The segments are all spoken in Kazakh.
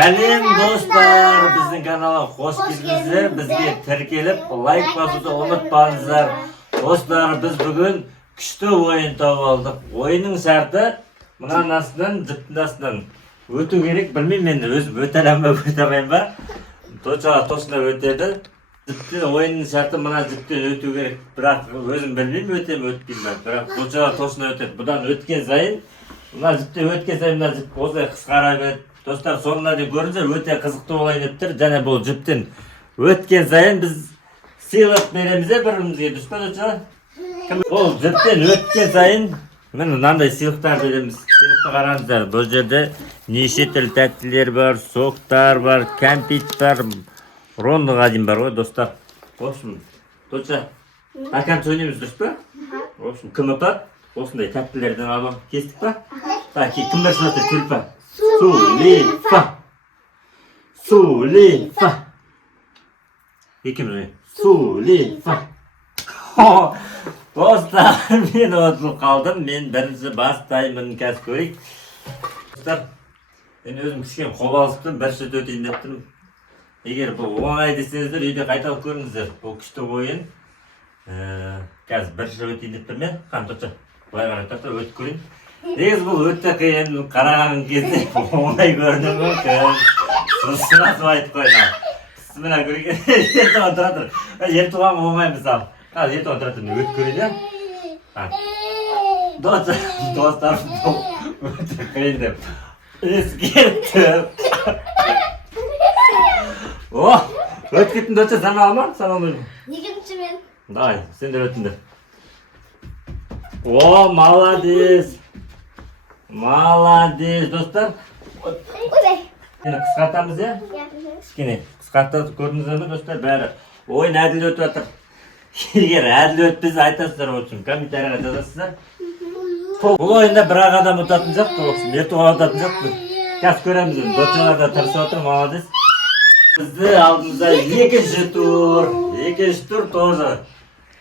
Сәлем достар, біздің каналға қош келдіңіздер. Бізге тіркеліп, лайк басуды ұмытпаңыздар. Достар, біз бүгін күшті ойын тауып алдық. Ойынның шарты мынаның астынан, жіптің астынан өту керек. Білмеймін, мен өзім өте аламын ба, өте алмаймын ба. Точаға тосына өтеді. Ойынның шарты мына жіптен өту керек. Бірақ өзім білмеймін, өтем өтпеймін ба. Бірақ точаға тосына өтеді. Бұдан өткен сайын, мына жіптен өткен сайын мына жіп осылай қысқара береді. Достар, соңына дейін көріңіздер, өте қызықты болайын деп тұр. Және бұл жіптен өткен сайын біз сыйлық береміз бірімізге, дұрыс па достар? Бұл жіптен өткен сайын міне мынандай сыйлықтар береміз. Сыйлықты қараңыздар. Бұл жерде неше түрлі тәттілер бар, соктар бар, кәмпит бар, рондыға дейін бар ғой достар. В общем, точно аккаунт ойнаймыз, дұрыс па? В общем, кім ұтады? Осындай тәттілерден алып кестік па? Так, кім біршілікті түліп па? Сулифа. Сулифа. Екеуміз ойын. Сулифа. Достар, мен ұтылып қалдым. Мен бірінші бастаймын, қазір көрейік. Достар, мен өзім кішкене қобалжып тұрмын, бірінші өтейін деп тұрмын. Егер бұл оңай десеңіздер, үйде қайталап көріңіздер. Бұл күшті ойын. Қазір бірінші өтейін деп тұрмын мен. Қан тұршы. Былай қарай тұрса өтіп көрейін. Негіз бұл өтті қиын, қараған кезде оңай көрінуі мүмкін. Сұрасып айтып қойды. Мына көрген, ертуған тұра тұр. Ертуған оңай мысалы. Қазір ертуған тұра тұр, мен өтіп көрейін. Достар, бұл өтті қиын деп. Ескертіп. О, өтіп кеттің достар, сана алма? Сана алмаймын. Екінші мен. Давай, сендер өтіңдер. О, молодец. Молодец, достар. Қысқартамыз, е? Кішкене қысқартып көрдіңіздер ме, достар? Бәрі ойын әділ өтіп жатыр. Егер әділ өтпесе айтасыздар үшін, комментарияға жазасыздар. Бұл ойында бір адам ұтатын жоқ, ертуға ұтатын жоқ. Қазір көреміз, дочаларда тырысып отыр, молодец. Бізді алдымызда екінші тур тоже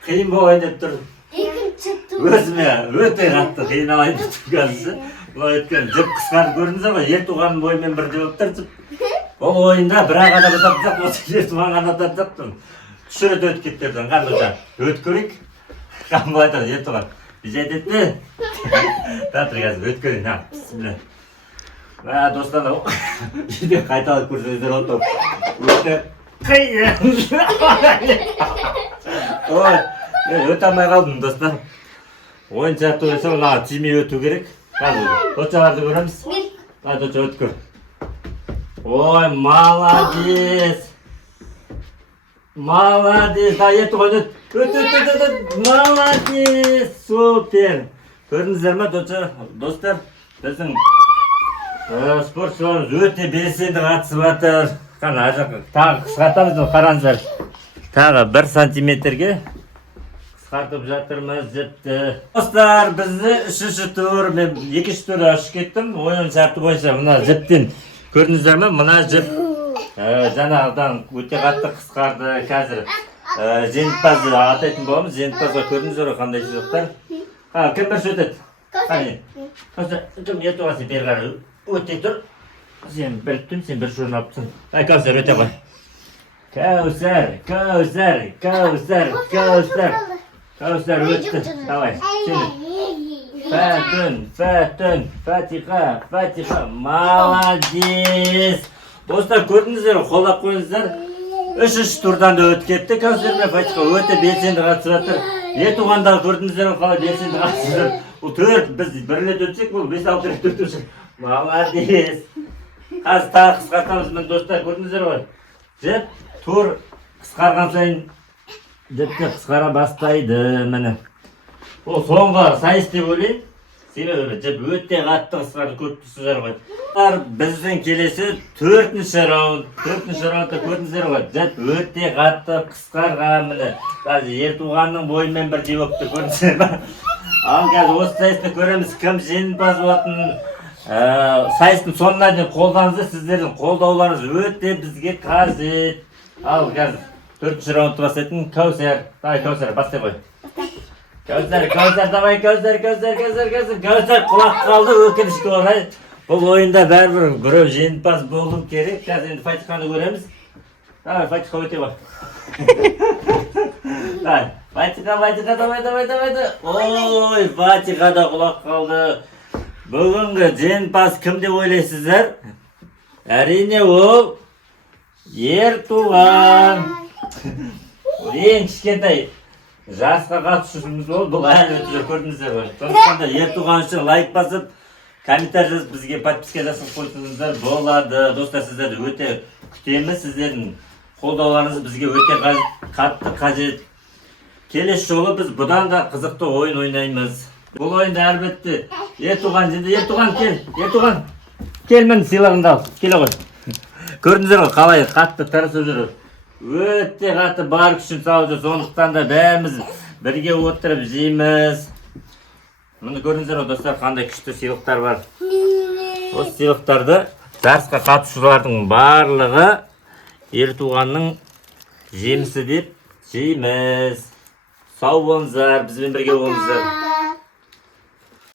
қиын болайын деп тұр. Өзіме өте қатты қиналайын деп тұрғансыз. Бұлай өткен жіп қысқарды көрдіңіздер ме? Ертуғанның бойымен бірде өтіп тұрып. Ол ойында бір адам ұтатын жоқ, осы ертуғанға ұтатын жоқтың. Үш рет өтіп кеттердің, қандыша. Өтіп көрейік. Қан былай тұр, ертуған. Бежет етті. Татыр қазір, өтіп көрейін. Бісміллә. Достар, үйде қайталып көрсеңіздер отыр. Өте қиын. Өте алмай қалдым, достар. Ойын шарты ойса, онаға тимей өту керек. Қазір, дочаларды көреміз. Доча өтіп көр. Ой, молодец. Молодец. Да, ертуған өт. Өт. Молодец. Супер. Көрдіңіздер ме, достар? Біздің спортшыларымыз өте белсенді қатысып жатыр. Қана, тағы қысқартамыз, қараңыздар. Тағы 1 сантиметрге қысқартып жатырмыз жіпті. Достар, бізді 3-ші тур, мен 2-ші турда ұшып кеттім. Ойын шарты бойынша мына жіптен көрдіңіздер ме? Мына жіп жаңағыдан өте қатты қысқарды. Қазір жеңімпазды атайтын боламыз. Жеңімпазға көрдіңіздер қандай сыйлықтар. Кім бірінші өтеді? Кім ертуға сен бері қарай өте тұр. Сен біліп тұрмын, сен бірінші орын алыпсың. Кәусар өте ғой. Кәусар өтті. Давай, сені. Фәтін, Фатиха. Молодец. Достар, көрдіңіздер, қолдап қойыңыздар. 3-ші турдан да өтіп кетті. Кәусар мен Фатиха өте белсенді қатысып жатыр. Ертуғандағы көрдіңіздер, қалай белсенді қатысып жатыр. Бұл 4, біз бірлет өтсек, бұл 5-6 рет өтушік. Молодец. Қазір тағы қысқартамыз, мен достар, көрдіңіздер ғой. Жеп, тур қысқарған сайын жіпті қысқара бастайды, міне. Ол соңғы сайыс деп ойлайын. Себебі жіп өте қатты қысқарды көріп тұрсыздар ғой. Біздің келесі 4-ші раунд. 4-ші раундта көрдіңіздер ғой. Жіп өте қатты қысқарған, міне. Қазір ертуғанның бойымен бірдей болып тұр, көрдіңіздер ме? Ал қазір осы сайысты көреміз, кім жеңімпаз болатынын. Сайыстың соңына дейін қолдаңыздар, сіздердің қолдауларыңыз өте бізге қажет. Ал қазір 4-ші раундты бастайтын Кәусар. Давай, Кәусар, бастай қой. Кәусар, давай, Кәусар. Кәусар құлақ қалды, өкінішке орай. Бұл ойында бәрібір біреу жеңімпаз болу керек. Қазір енді Фатиханы көреміз. Давай, Фатиха өте бар. Фатиха, давай. Ой, Фатиха да құлап қалды. Бүгінгі жеңімпаз кім деп ойлайсыздар? Әрине ол Ертуған. Ең кішкентай жарысқа қатысушымыз болды. Бұл әлі өтіп көрдіңіздер ғой. Сондықтан да Ертуған үшін лайк басып, комментарий жазып бізге подписка жасап қойсаңыздар болады. Достар, сіздерді өте күтеміз. Сіздердің қолдауларыңыз бізге өте қатты қажет. Келесі жолы біз бұдан да қызықты ойын ойнаймыз. Бұл ойында әлбетте Ертуған енді Ертуған кел. Кел, мен сыйлығыңды ал. Келе ғой. Көрдіңіздер ғой қалай қатты тырысып жүр. Өте қатты бар күшін салып жүр. Сондықтан да бәріміз бірге отырып жейміз. Мұны көрдіңіздер ғой достар, қандай күшті сыйлықтар бар. Осы сыйлықтарды жарысқа қатысушылардың барлығы Ертуғанның жемісі деп жейміз. Сау болыңыздар, бізбен бірге болыңыздар.